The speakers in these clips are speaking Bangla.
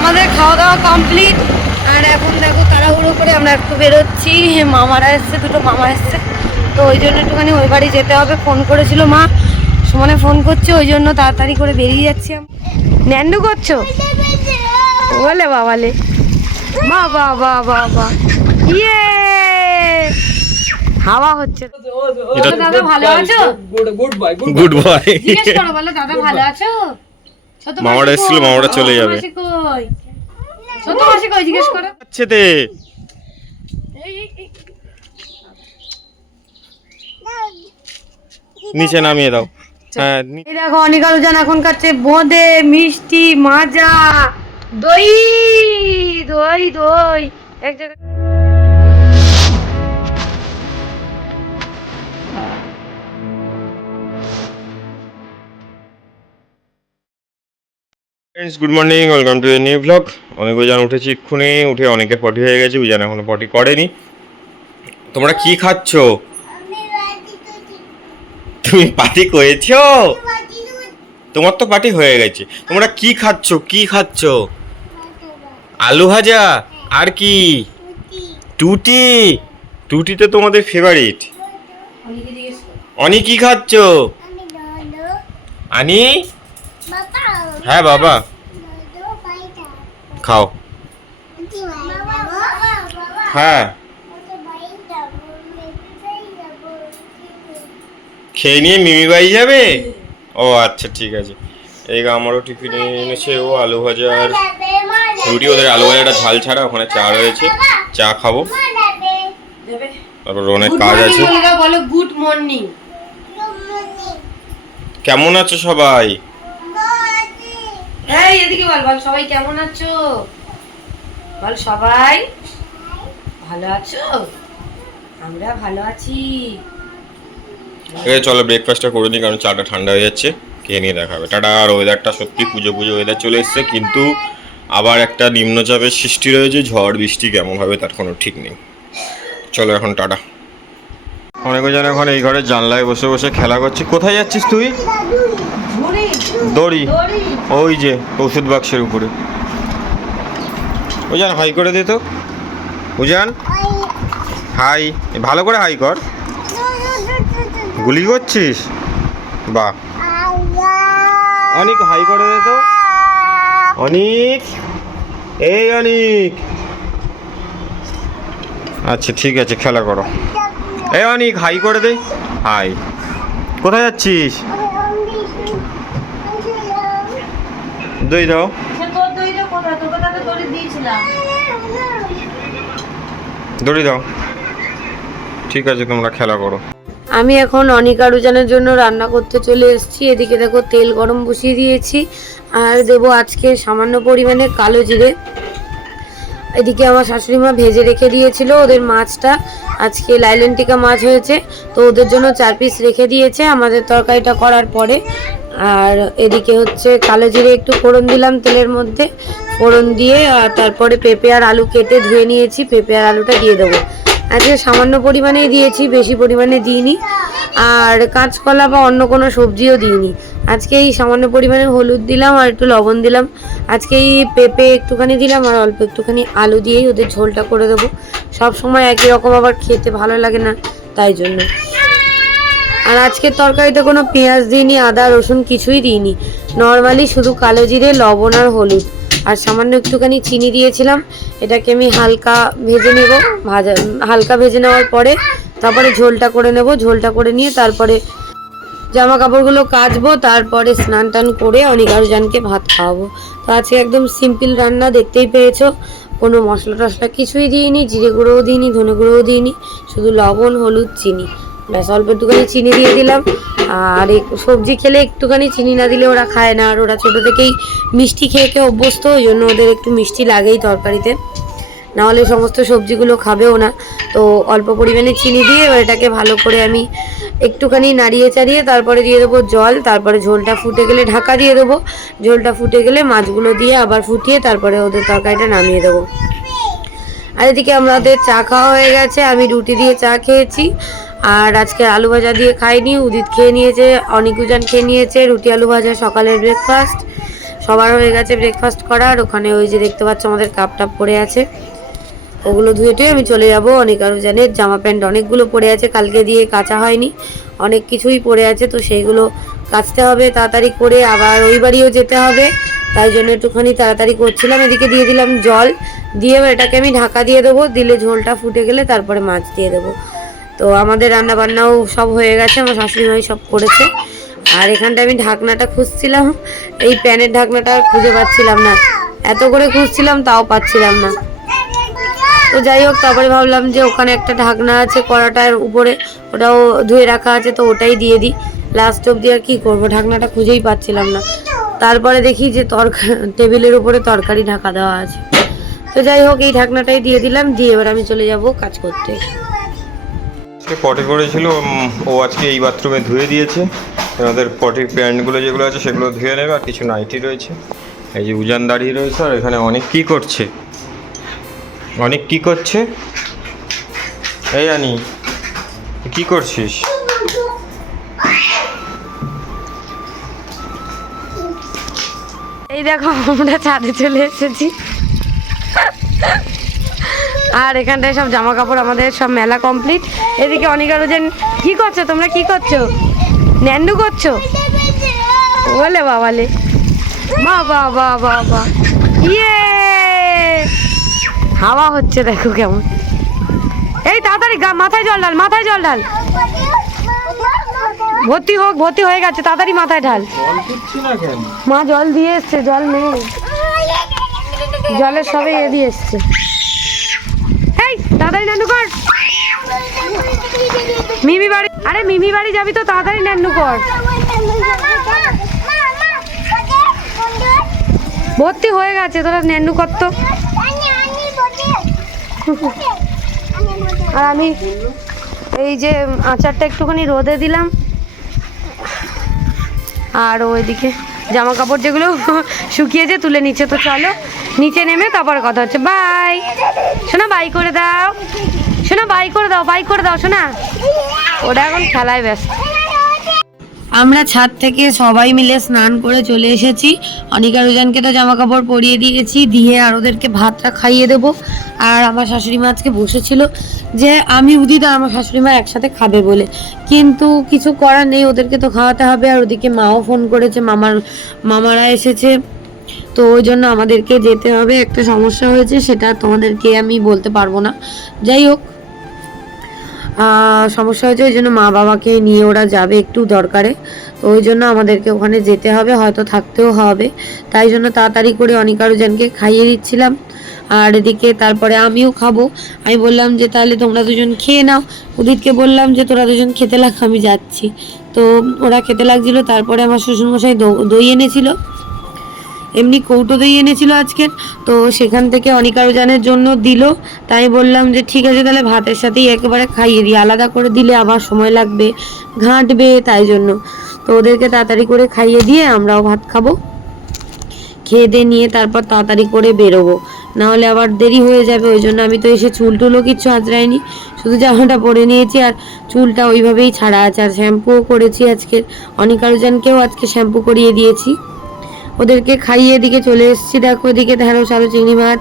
আমাদের খাওয়া দাওয়া কমপ্লিট আর এখন দেখো তাড়াহুড়ো করে আমরা একটু বেরোচ্ছি। মামারা এসছে দুটো মামা এসছে। তো ওই জন্য একটুখানি ওই বাড়ি যেতে হবে। ফোন করেছিল মা সমানে ফোন করছে ওই জন্য তাড়াতাড়ি করে বেরিয়ে যাচ্ছি আমি। ন্যান্ডু করছ? বলে বাবালে। বা বা বা বা বা। ইয়ে! হাওয়া হচ্ছে। দাদা ভালো আছো? গুড বয় জিজ্ঞেস করো বলো দাদা ভালো আছো? মামারা এসেছিল? মামারা চলে যাবে। ছোট মাসি কই? জিজ্ঞেস করো। আচ্ছে তে নিচে নামিয়ে দাও। হ্যাঁ এই দেখো অনিকারু জান এখন খাচ্ছে বোঁদে মিষ্টি মাজা দই দই দই। এক জায়গায় friends good morning welcome to new blog অনেক উজান উঠেছি এক্ষুনি উঠে অনেকের পটি হয়ে গেছে উজান এখনও পটি করেনি। তোমরা কি খাচ্ছ? তুমি পাটি করেছ? তোমার তো পাটি হয়ে গেছে। তোমরা কি খাচ্ছ? কি খাচ্ছ? আলু ভাজা? আর কি? টুটি। টুটি তো তোমাদের ফেভারিট অনি কি খাচ্ছ? আনি? হ্যাঁ বাবা। খাও। হ্যাঁ। খেয়ে নিয়ে মিমি বাড়ি যাবে? ও আচ্ছা ঠিক আছে। এই আমারও টিফিন এনেছে ও আলু ভাজার রুটি। ওদের আলু ভাজাটা ঝাল ছাড়া ওখানে চা রয়েছে। চা খাব। তারপর অনেক কাজ আছে। বলো গুড মর্নিং কেমন আছো সবাই? এই, এদিকে বল বল, সবাই কেমন আছো? বল, সবাই ভালো আছো? আমরা ভালো আছি। চলো ব্রেকফাস্টটা করে নিই, কারণ চাটা ঠান্ডা হয়ে যাচ্ছে। খেয়ে নিয়ে দেখা হবে। টাটা, আর ওয়েদারটা সত্যি পুজো পুজো ওয়েদার চলে এসছে, কিন্তু আবার একটা নিম্নচাপের সৃষ্টি রয়েছে, ঝড়, বৃষ্টি কেমন হবে তার কোনো ঠিক নেই। চলো এখন টাটা। অনেকজন এখন এই ঘরে জানলায় বসে বসে খেলা করছি। কোথায় যাচ্ছিস তুই? দড়ি। ওই যে ওষুধ বাক্সের উপরে। উজান, হাই করে দে তো। উজান। হাই। ভালো করে হাই কর। গুলি করছিস? বাহ। অনেক, হাই করে দে তো। অনেক। এই অনিক। আচ্ছা ঠিক আছে, খেলা করো। এই অনিক, হাই করে দে। হাই। কোথায় যাচ্ছিস? দই দাও। দড়ি দাও। ঠিক আছে তোমরা খেলা করো। আমি এখন অনিকা রুজানের জন্য রান্না করতে চলে এসেছি। এদিকে দেখো তেল গরম বসিয়ে দিয়েছি। আর দেবো আজকে সামান্য পরিমাণে কালো জিরে। এদিকে আমার শাশুড়ি মা ভেজে রেখে দিয়েছিল ওদের মাছটা। আজকে লাইলেন্টিকা মাছ হয়েছে তো ওদের জন্য চার পিস রেখে দিয়েছে। আমাদের তরকারিটা করার পরে আর এদিকে হচ্ছে কালো জিরে একটু ফোড়ন দিলাম তেলের মধ্যে। ফোড়ন দিয়ে, আর তারপরে পেঁপে আর আলু কেটে ধুয়ে নিয়েছি। পেঁপে আর আলুটা দিয়ে দেবো। আজকে সামান্য পরিমাণেই দিয়েছি, বেশি পরিমাণে দিইনি। আর কাঁচকলা বা অন্য কোনো সবজিও দিইনি। আজকে এই সামান্য পরিমাণে হলুদ দিলাম আর একটু লবণ দিলাম। আজকে এই পেঁপে একটুখানি দিলাম আর অল্প একটুখানি আলু দিয়েই ওদের ঝোলটা করে দেবো। সব সময় একই রকম আবার খেতে ভালো লাগে না, তাই জন্য। আর আজকের তরকারিতে কোনো পেঁয়াজ দিইনি, আদা, রসুন কিছুই দিইনি। নর্মালি শুধু কালো জিরে, লবণ আর হলুদ। আর সামান্য একটুখানি চিনি দিয়েছিলাম, এটাকে আমি হালকা ভেজে নেব। ভাজা, হালকা ভেজে নেওয়ার পরে তারপরে ঝোলটা করে নেব। ঝোলটা করে নিয়ে তারপরে জামা কাপড়গুলো কাচবো, তারপরে স্নান টান করে অনেক ভাত খাওয়াবো। তো আজকে একদম সিম্পল রান্না, দেখতেই পেয়েছ। কোনো মশলা টশলা কিছুই দিইনি, জিরে গুঁড়োও দিইনি, ধনে গুঁড়োও দিইনি, শুধু লবণ, হলুদ, চিনি। ব্যাস, অল্প একটুখানি চিনি দিয়ে দিলাম। আর সবজি খেলে একটুখানি চিনি না দিলে ওরা খায় না, আর ওরা ছোটো থেকেই মিষ্টি খেয়ে খেয়ে অভ্যস্ত, ওই জন্য ওদের একটু মিষ্টি লাগেই তরকারিতে। নাহলে সমস্ত সবজিগুলো খাবেও না। তো অল্প পরিমাণে চিনি দিয়ে এটাকে ভালো করে আমি একটুখানি নাড়িয়ে চাড়িয়ে তারপরে দিয়ে দেবো জল, তারপরে ঝোলটা ফুটে গেলে ঢাকা দিয়ে দেবো। ঝোলটা ফুটে গেলে মাছগুলো দিয়ে আবার ফুটিয়ে তারপরে ওদের তরকারিটা নামিয়ে দেবো। আর এদিকে আমাদের চা খাওয়া হয়ে গেছে, আমি রুটি দিয়ে চা খেয়েছি। আর আজকে আলু ভাজা দিয়ে খাইনি, উদিত খেয়ে নিয়েছে, অনিকুজান খেয়ে নিয়েছে, রুটি আলু ভাজা, সকালের ব্রেকফাস্ট সবার হয়ে গেছে ব্রেকফাস্ট করা আর ওখানে ওই যে দেখতে পাচ্ছ আমাদের কাপ টাপ পড়ে আছে। ওগুলো ধুয়ে টুয়ে আমি চলে যাব অনেক আরও জানে জামা প্যান্ট অনেকগুলো পড়ে আছে, কালকে দিয়ে কাচা হয়নি। অনেক কিছুই পড়ে আছে, তো সেইগুলো কাচতে হবে তাড়াতাড়ি করে, আবার ওই বাড়িও যেতে হবে। তাই জন্য একটুখানি তাড়াতাড়ি করছিলাম, এদিকে দিয়ে দিলাম জল। দিয়ে এটাকে আমি ঢাকা দিয়ে দেবো, দিলে ঝোলটা ফুটে গেলে তারপরে মাছ দিয়ে দেবো। তো আমাদের রান্না বান্নাও সব হয়ে গেছে, আমার শাশুড়ি মাই সব করেছে। আর এখানটা আমি ঢাকনাটা খুঁজছিলাম, এই প্যানের ঢাকনাটা খুঁজে পাচ্ছিলাম না। এত করে খুঁজছিলাম, তাও পাচ্ছিলাম না। তো যাই হোক, তারপরে ভাবলাম যে ওখানে একটা ঢাকনা আছে কড়াটার উপরে, ওটাও ধুয়ে রাখা আছে, তো ওটাই দিয়ে দিই। লাস্ট অব্দি আর কী করব, ঢাকনাটা খুঁজেই পাচ্ছিলাম না। তারপরে দেখি যে তরকারি টেবিলের উপরে তরকারি ঢাকা দেওয়া আছে। তো যাই হোক, এই ঢাকনাটাই দিয়ে দিলাম, দিয়ে এবার আমি চলে যাব কাজ করতে। পটি করেছিল ও আজকে এই বাথরুমে ধুয়ে দিয়েছে। আমাদের পটির প্যান্টগুলো যেগুলো আছে সেগুলো ধুয়ে নেবে, আর কিছু নাইটি রয়েছে। এই যে উজান দাঁড়িয়ে রয়েছে, আর এখানে অনেক কি করছে? অনেক কি করছে? এই আনি, কি করছিস? এই দেখো, আমরা ছাদে চলে এসেছি। আর এখানটায় সব জামা কাপড় আমাদের সব মেলা কমপ্লিট। এদিকে অনেক আরও যেন কি করছ তোমরা? কি করছ? ন্যান্ডু করছ? বলে বাবালে। বা বা বা বা বা। ইয়ে! হাওয়া হচ্ছে, দেখো কেমন। এই তাড়াতাড়ি মাথায় জল ঢাল, মাথায় জল ঢাল। ভর্তি হোক, ভর্তি হয়ে গেছে, তাড়াতাড়ি মাথায় ঢাল। মা, জল দিয়ে এসছে, জল নেই। জলের সবে এ দিয়ে এসছে। তাড়াতাড়ি নান্নু কর মিমি বাড়ি আরে মিমি বাড়ি যাবি তো তাড়াতাড়ি নান্নু কর ভর্তি হয়ে গেছে, তোরা নান্নু কর তো। আর আমি এই যে আচারটা একটুখানি রোদে দিলাম। আর ওইদিকে জামা কাপড় যেগুলো শুকিয়েছে তুলে নিচ্ছে, তো চলো। নিচে নেমে তারপর কথা হচ্ছে, বাই। শোনা, বাই করে দাও। শোনা, বাই করে দাও, বাই করে দাও, শোনা। ওটা এখন খেলায় ব্যস্ত। আমরা ছাদ থেকে সবাই মিলে স্নান করে চলে এসেছি। অনিকা রুজানকে তো জামা কাপড় পরিয়ে দিয়েছি। দিয়ে আর ওদেরকে ভাতটা খাইয়ে দেবো। আর আমার শাশুড়ি মা আজকে বসেছিল যে আমি উদিত আর আমার শাশুড়ি মা একসাথে খাবে বলে। কিন্তু কিছু করার নেই, ওদেরকে তো খাওয়াতে হবে। আর ওদিকে মাও ফোন করেছে, মামার, মামারা এসেছে। তো ওই জন্য আমাদেরকে যেতে হবে। একটা সমস্যা হয়েছে, সেটা তোমাদেরকে আমি বলতে পারব না। যাই হোক সমস্যা হয়েছে, ওই জন্য মা বাবাকে নিয়ে ওরা যাবে একটু দরকারে। তো ওই জন্য আমাদেরকে ওখানে যেতে হবে, হয়তো থাকতেও হবে। তাই জন্য তাড়াতাড়ি করে অনিকারুজনকে খাইয়ে দিচ্ছিলাম। আর এদিকে তারপরে আমিও খাব। আমি বললাম যে, তাহলে তোমরা দুজন খেয়ে নাও। উদিতকে বললাম যে, তোরা দুজন খেতে লাগ, আমি যাচ্ছি। তো ওরা খেতে লাগছিল, তারপরে আমার শ্বশুরমশাই দই এনেছিল। এমনি কৌটো দই এনেছিল আজকের তো সেখান থেকে অনিকারুজানের জন্য দিল। তাই বললাম যে, ঠিক আছে, তাহলে ভাতের সাথেই একেবারে খাইয়ে দিই। আলাদা করে দিলে আবার সময় লাগবে, ঘাঁটবে তাই জন্য। তো ওদেরকে তাড়াতাড়ি করে খাইয়ে দিয়ে আমরাও ভাত খাব। খেয়ে দিয়ে নিয়ে তারপর তাড়াতাড়ি করে বেরোবো। নাহলে আবার দেরি হয়ে যাবে, ওই জন্য আমি তো এসে চুল টুলও কিচ্ছু আঁচড়াইনি। শুধু জামাটা পরে নিয়েছি আর চুলটা ওইভাবেই ছাড়া আছে। আর শ্যাম্পুও করেছি আজকে। অনিকারুজানকেও আজকে শ্যাম্পু করিয়ে দিয়েছি। ওদেরকে খাইয়ে এদিকে চলে এসেছি। দেখো, এদিকে ঢেঁড়স আলু, চিংড়ি মাছ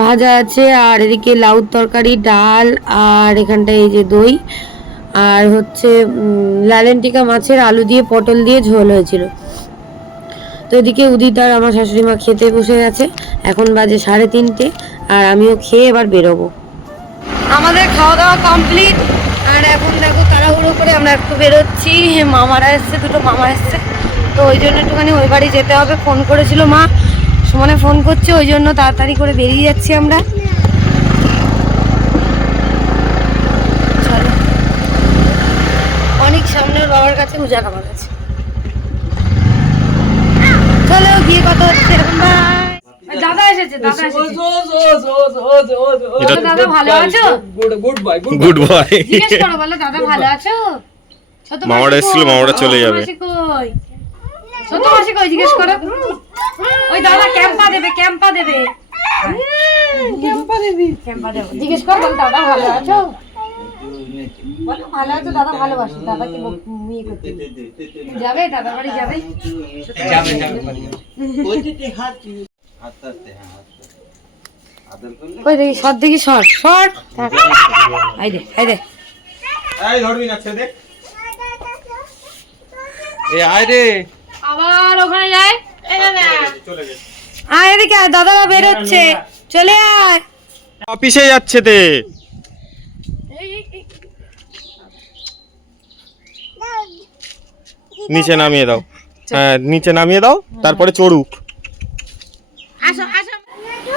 ভাজা আছে, আর এদিকে লাউর তরকারি, ডাল, আর এখানটায় এই যে দই, আর হচ্ছে লালেন্টিকা মাছের আলু দিয়ে পটল দিয়ে ঝোল হয়েছিল। তো এদিকে উদিত আর আমার শাশুড়ি মা খেতে বসে গেছে এখন বাজে সাড়ে তিনটে, আর আমিও খেয়ে এবার বেরোবো। আমাদের খাওয়া দাওয়া কমপ্লিট আর এখন দেখো তাড়াহুড়ো করে আমরা একটু বেরোচ্ছি। মামারা এসছে, দুটো মামা এসছে। তো ওই জন্য একটুখানি ওই বাড়ি যেতে হবে। ফোন করেছিল মা সমানে ফোন করছে ওই জন্য তাড়াতাড়ি করে বেরিয়ে যাচ্ছি আমরা। চলো। অনেক সামনের বাবার কাছে উজান আমার কাছে চলো গিয়ে কথা হচ্ছে দাদা এসেছে দাদা এসেছে। দাদা ভালো আছো? গুড বয় জিজ্ঞেস করো বলো দাদা ভালো আছো? মামারা এসেছিল, মামারা চলে যাবে। কই? ছোট মাসি কই জিজ্ঞেস করো। ওই দাদা ক্যাম্পা দেবে ক্যাম্পা দেবে। ক্যাম্পা দেবে। ক্যাম্পা দেবে জিজ্ঞেস করো দাদা ভালো আছো? বলো ভালো আছে দাদা ভালোবাসে। দাদাকে ব- করতে যাবে দাদা বাড়ি যাবে। যাবে যাবে। বাড়ি যাবে। কই দেখি সর দেখি দে আই দে। এই ধরবি না ছেড়ে দে। এ আয় রে। আবার ওখানে যায়? চলে আয় এদিকে দাদারা বেরোচ্ছে। চলে আয়। অফিসে যাচ্ছে তে নিচে নামিয়ে দাও। হ্যাঁ নিচে নামিয়ে দাও তারপরে চড়ুক।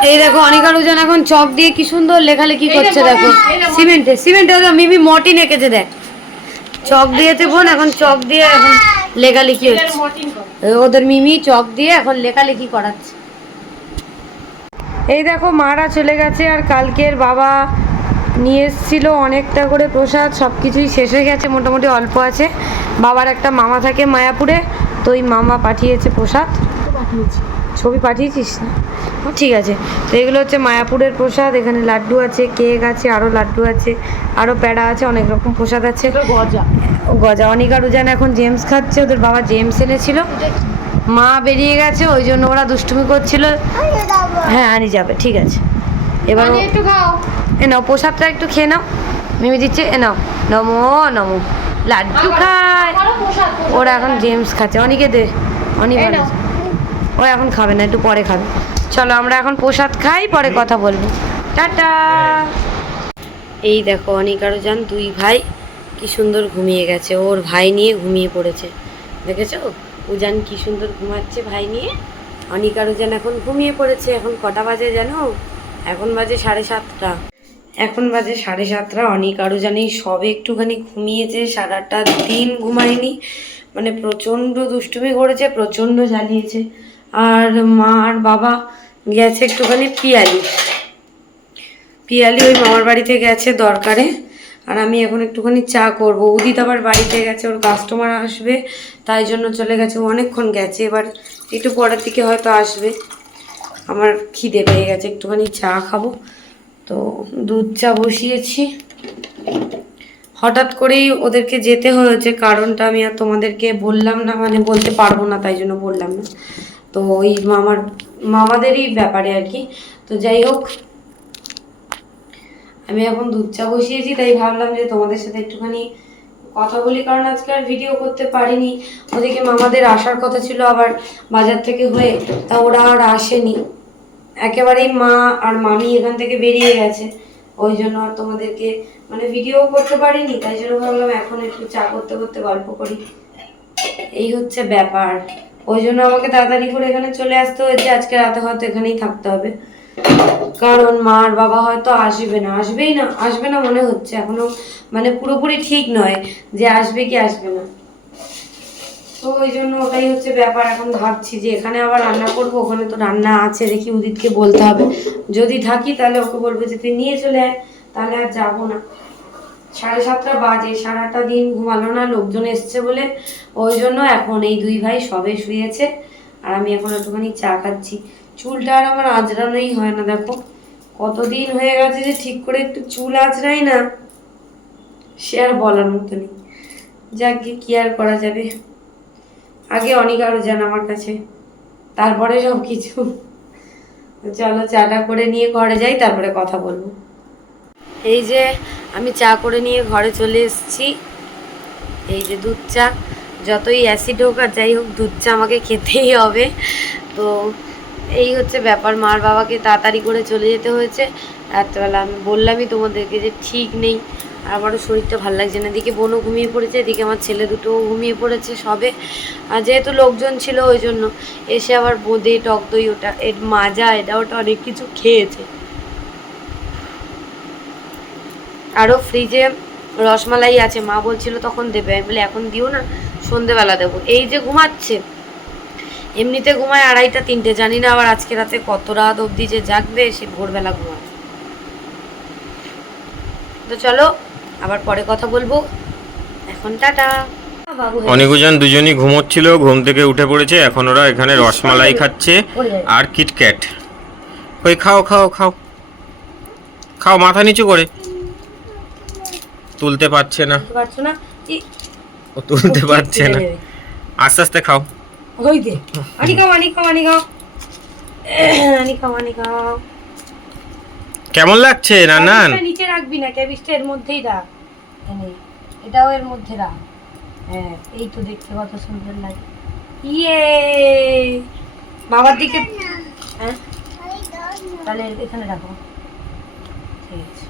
এই দেখো অনিকা রুজন এখন চক দিয়ে কি সুন্দর লেখালেখি করছে দেখো। সিমেন্টে সিমেন্টে মিমি মটিন এঁকেছে দেখ। চক দিয়েছে বোন এখন চক দিয়ে এখন লেখালেখি হচ্ছে। ওদের মিমি চক দিয়ে এখন লেখালেখি করাচ্ছে। এই দেখো মারা চলে গেছে আর কালকের বাবা নিয়ে এসেছিল অনেকটা করে প্রসাদ সব কিছুই শেষ হয়ে গেছে মোটামুটি অল্প আছে। বাবার একটা মামা থাকে মায়াপুরে তো ওই মামা পাঠিয়েছে প্রসাদ। ছবি পাঠিয়েছিস না? ঠিক আছে। তো এগুলো হচ্ছে মায়াপুরের প্রসাদ এখানে লাড্ডু আছে কেক আছে আরও লাড্ডু আছে আরও প্যাড়া আছে অনেক রকম প্রসাদ আছে। গজা। গজা। অনিকা রুজান এখন জেমস খাচ্ছে ওদের বাবা জেমস এনেছিল। মা বেরিয়ে গেছে ওই জন্য ওরা দুষ্টুমি করছিল। হ্যাঁ আনি যাবে ঠিক আছে। এবার ও- একটু খাও। এ নাও প্রসাদটা একটু খেয়ে নাও। মিমি দিচ্ছে এ নাও। নমো নমো। লাড্ডু খায়। ওরা এখন জেমস খাচ্ছে। অনেকে দে অনেক ও এখন খাবে না একটু পরে খাবে। চলো আমরা এখন প্রসাদ খাই পরে কথা বলব। টাটা। এই দেখো অনিকারও যান দুই ভাই কি সুন্দর ঘুমিয়ে গেছে। ওর ভাই নিয়ে ঘুমিয়ে পড়েছে। দেখেছ? উজান কি সুন্দর ঘুমাচ্ছে ভাই নিয়ে। অনিকারও যান এখন ঘুমিয়ে পড়েছে। এখন কটা বাজে জানো? এখন বাজে সাড়ে সাতটা। এখন বাজে সাড়ে সাতটা। অনেক আরও জানি সবে একটুখানি ঘুমিয়েছে। সারাটা দিন ঘুমায়নি। মানে প্রচণ্ড দুষ্টুমি করেছে প্রচণ্ড জ্বালিয়েছে। আর মা আর বাবা গেছে একটুখানি পিয়ালি। পিয়ালি ওই মামার বাড়িতে গেছে দরকারে, আর আমি এখন একটুখানি চা করব। উদিত আবার বাড়িতে গেছে, ওর কাস্টমার আসবে, তাই জন্য চলে গেছে। অনেকক্ষণ গেছে, এবার একটু পরের দিকে হয়তো আসবে। আমার খিদে পেয়ে গেছে, একটুখানি চা খাব। তো দুধ চা বসিয়েছি। হঠাৎ করেই ওদেরকে যেতে হয়েছে, কারণটা আমি আর তোমাদেরকে বললাম না মানে বলতে পারব না, তাই জন্য বললাম না। তো ওই মামার, মামাদেরই ব্যাপারে আর কি। তো যাই হোক, আমি এখন দুধ চা বসিয়েছি, তাই ভাবলাম যে তোমাদের সাথে একটুখানি কথা বলি, কারণ আজকে আর ভিডিও করতে পারিনি। ওদিকে মামাদের আসার কথা ছিল আবার বাজার থেকে হয়ে, তা ওরা আর আসেনি। একেবারেই মা আর মামি এখান থেকে বেরিয়ে গেছে। ওই জন্য আর তোমাদেরকে মানে ভিডিও করতে পারিনি, তাই জন্য ভাবলাম এখন একটু চা করতে করতে গল্প করি। এই হচ্ছে ব্যাপার। ওই জন্য আমাকে তাড়াতাড়ি করে এখানে চলে আসতে হয়েছে। আজকে রাতে হয়তো এখানেই থাকতে হবে। কারণ মার বাবা হয়তো আসবে না। আসবেই না, আসবে না মনে হচ্ছে। এখনও মানে পুরোপুরি ঠিক নয় যে আসবে কি আসবে না। তো ওই জন্য ওটাই হচ্ছে ব্যাপার। এখন ভাবছি যে এখানে আবার রান্না করব। ওখানে তো রান্না আছে, দেখি উদিতকে বলতে হবে। যদি থাকি তাহলে ওকে বলব যে তুই নিয়ে চলে আয়। তাহলে আর যাব না। সাড়ে সাতটা বাজে, সারাটা দিন ঘুমালো না, লোকজন এসছে বলে। ওই জন্য এখন এই দুই ভাই সবে শুয়েছে, আর আমি এখন একটুখানি চা খাচ্ছি। চুলটা আর আমার আজরানোই হয় না, দেখো। কতদিন হয়ে গেছে যে ঠিক করে একটু চুল আজরাই না, সে আর বলার মতো নেই। যাক গিয়ে কি আর করা যাবে। আগে অনেক আরও যান আমার কাছে, তারপরে সব কিছু চলো চাটা করে নিয়ে ঘরে যাই, তারপরে কথা বলব। এই যে আমি চা করে নিয়ে ঘরে চলে এসেছি। এই যে দুধ চা, যতই অ্যাসিড হোক আর যাই হোক, দুধ চা আমাকে খেতেই হবে। তো এই হচ্ছে ব্যাপার, মার বাবাকে তাড়াতাড়ি করে চলে যেতে হয়েছে। রাত্রেবেলা আমি বললামই তোমাদেরকে যে ঠিক নেই। আর আমারও শরীরটা ভালো লাগছে না। এদিকে বোনও ঘুমিয়ে পড়েছে, এদিকে আমার ছেলে দুটোও ঘুমিয়ে পড়েছে সবে। আর যেহেতু লোকজন ছিল ওই জন্য, এসে আবার বোঁদে, টক দই, ওটা, এর মাজা, এটা, ওটা অনেক কিছু খেয়েছে। আরও ফ্রিজে রসমালাই আছে মা বলছিল তখন দেবে। আমি বলি এখন দিও না সন্ধেবেলা দেবো। এই যে ঘুমাচ্ছে। এমনিতে ঘুমায় আড়াইটা তিনটে। জানি না আবার আজকে রাতে কত রাত অবধি যে জাগবে সে ভোরবেলা ঘুমায় তো চলো আবার পরে কথা বলব। এখন টাটা। অনেকজন দুজনই ঘুমোচ্ছিল ঘুম থেকে উঠে পড়েছে। এখন ওরা এখানে রসমালাই খাচ্ছে আর কিটক্যাট ওই খাও খাও খাও। খাও মাথা নিচু করে। তুলতে পারছে না। পারছ না? ও তুলতে পারছে না। আস্তে আস্তে খাও। ওই দে আনি খাও আনি খাও আনি খাও। আনি খাও আনি খাও। কেমন লাগছে নানান? নিচে রাখবি না ক্যাবিজটা এর মধ্যেই রাখ। এটাও এর মধ্যে রাখ। হ্যাঁ এই তো দেখতে কত সুন্দর লাগে। ইয়ে! বাবার দিকে হ্যাঁ? তাহলে এখানে রাখো। ঠিক আছে।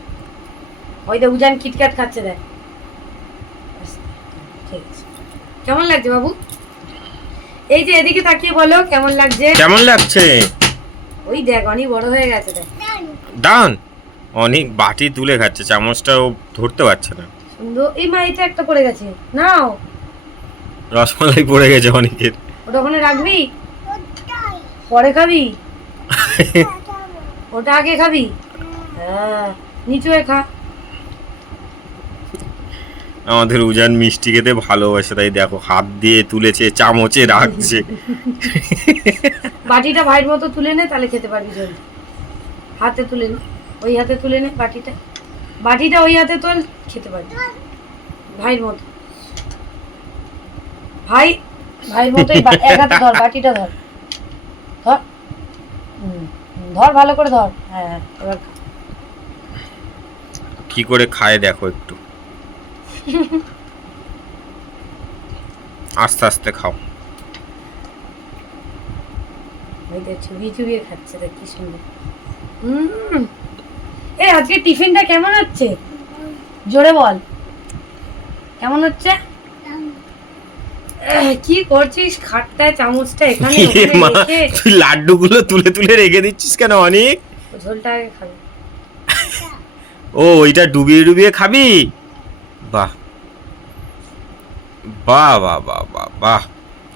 ওই তো উজান কিটক্যাট খাচ্ছে দেখ। ঠিক আছে। কেমন লাগছে বাবু? এই যে এদিকে তাকিয়ে বলো কেমন লাগছে? কেমন লাগছে? ওই দেখ অনেক বড় হয়ে গেছে দেখ। ডান। অনেক বাটি তুলে খাচ্ছে চামচটা ও ধরতে পারছে না। সুন্দর। এই মা এটা একটা পড়ে গেছে। নাও। রসমালাই পড়ে গেছে অনেকের। ওটা ওখানে রাখবি? পরে খাবি? ওটা আগে খাবি? হ্যাঁ। নিচুয়ে খা। আমাদের উজান মিষ্টি খেতে ভালোবাসে তাই দেখো হাত দিয়ে তুলেছে চামচে রাখছে। বাটিটা ভাইয়ের মতো তুলে নে তাহলে খেতে পারবি জলদি হাতে তুলে নে ওই হাতে তুলে নে বাটিটা। বাটিটা ওই হাতে তোল খেতে পারবি। ভাইয়ের মতো। ভাই ভাইয়ের মতোই এক হাতে ধর বাটিটা ধর। ধর। ধর ভালো করে ধর। হ্যাঁ এবার খা। কি করে খায় দেখো একটু। আস্তে আস্তে খাও। চুবিয়ে চুবিয়ে খাচ্ছে দেখ কি সুন্দর। এ আজকে টিফিনটা কেমন হচ্ছে? জোরে বল। কেমন হচ্ছে? কি করছিস? খাটটায় চামচটা এখানে মা তুই লাড্ডুগুলো তুলে তুলে রেখে দিচ্ছিস কেন অনেক? ঝোলটা আগে খাবে। ও ওইটা ডুবিয়ে ডুবিয়ে খাবি? বাহ। বাহ বাহ বাহ বাহ বাহ।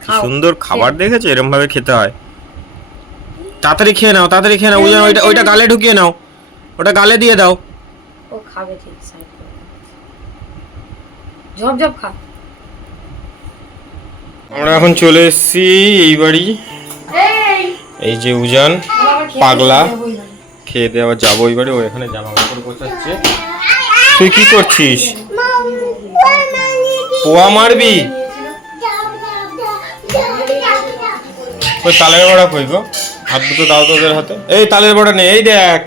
কি সুন্দর খাবার দেখেছ? এরকম ভাবে খেতে হয়। তাড়াতাড়ি খেয়ে নাও তাড়াতাড়ি খেয়ে নাও। ওই ওইটা ওইটা গালে ঢুকিয়ে নাও। ওটা গালে দিয়ে দাও। ও খাবে ঠিক সাইড ঝপ ঝপ খা। আমরা এখন চলে এসেছি এই বাড়ি। এই। যে উজান পাগলা। খেয়ে দিয়ে আবার যাব ওই বাড়ি। ও এখানে জামা কাপড় গোছাচ্ছে। তুই কি করছিস? পোয়া মারবি? ওই তালের বড়া কই গো? হাত দুটো দাও তোদের হাতে। এই তালের বড়া নে, এই দেখ।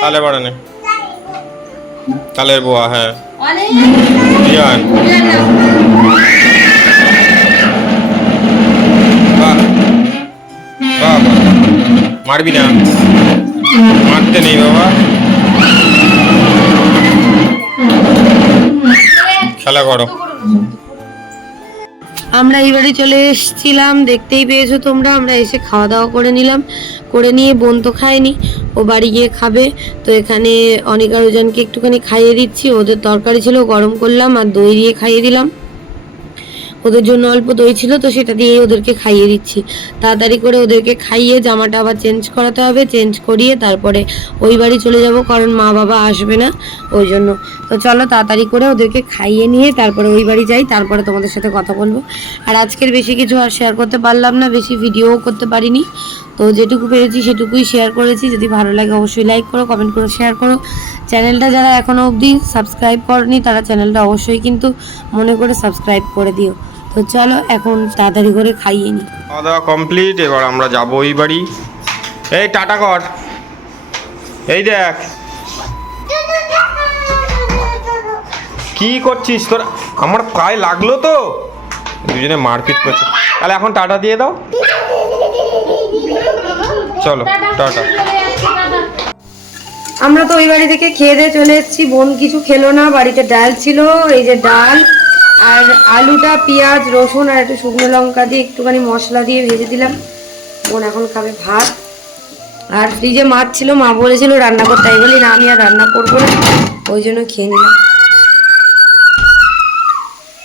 তালের বড়া নে। তালের বোয়া হ্যাঁ। বাহ। মারবি না। মারতে নেই বাবা। খেলা করো আমরা এই বাড়ি চলে এসেছিলাম, দেখতেই পেয়েছ তোমরা, আমরা এসে খাওয়া দাওয়া করে নিলাম। করে নিয়ে বোন তো খায়নি, ও বাড়ি গিয়ে খাবে। তো এখানে অনেক আরোজনকে একটুখানি খাইয়ে দিচ্ছি, ওদের তরকারি ছিল, গরম করলাম আর দই দিয়ে খাইয়ে দিলাম। ওদের জন্য অল্প দই ছিল, তো সেটা দিয়েই ওদেরকে খাইয়ে দিচ্ছি। তাড়াতাড়ি করে ওদেরকে খাইয়ে জামাটা আবার চেঞ্জ করাতে হবে চেঞ্জ করিয়ে তারপরে ওই বাড়ি চলে যাব, কারণ মা বাবা আসবে না ওই জন্য। তো চলো তাড়াতাড়ি করে ওদেরকে খাইয়ে নিয়ে তারপরে ওই বাড়ি যাই, তারপরে তোমাদের সাথে কথা বলব। আর আজকের বেশি কিছু আর শেয়ার করতে পারলাম না, বেশি ভিডিও করতে পারিনি। তো যেটুকু পেরেছি সেটুকুই শেয়ার করেছি। যদি ভালো লাগে অবশ্যই লাইক করো কমেন্ট করো শেয়ার করো। চ্যানেলটা যারা এখনও অবধি সাবস্ক্রাইব করনি, তারা চ্যানেলটা অবশ্যই কিন্তু মনে করে সাবস্ক্রাইব করে দিও। তো চলো, এখন তাড়াতাড়ি করে খাইয়ে নিই খাওয়া দাওয়া কমপ্লিট এবার আমরা যাব ওই বাড়ি। এই টাটা কর। এই দেখ। কি করছিস তোর? আমার পায়ে লাগল তো। দুজনে মারপিট করছে। তাহলে এখন টাটা দিয়ে দাও। চলো, টাটা। আমরা তো ওই বাড়ি থেকে খেয়ে দিয়ে চলে এসেছি। বোন কিছু খেলো না, বাড়িতে ডাল ছিল, এই যে ডাল আর আলুটা, পেঁয়াজ, রসুন আর একটু শুকনো লঙ্কা দিয়ে একটুখানি মশলা দিয়ে ভেজে দিলাম। বোন এখন খাবে ভাত। আর ফ্রিজে মাছ ছিল, মা বলেছিল রান্না করতে, তাই বলি না, আমি আর রান্না করব না। ওই জন্য খেয়ে নিলাম।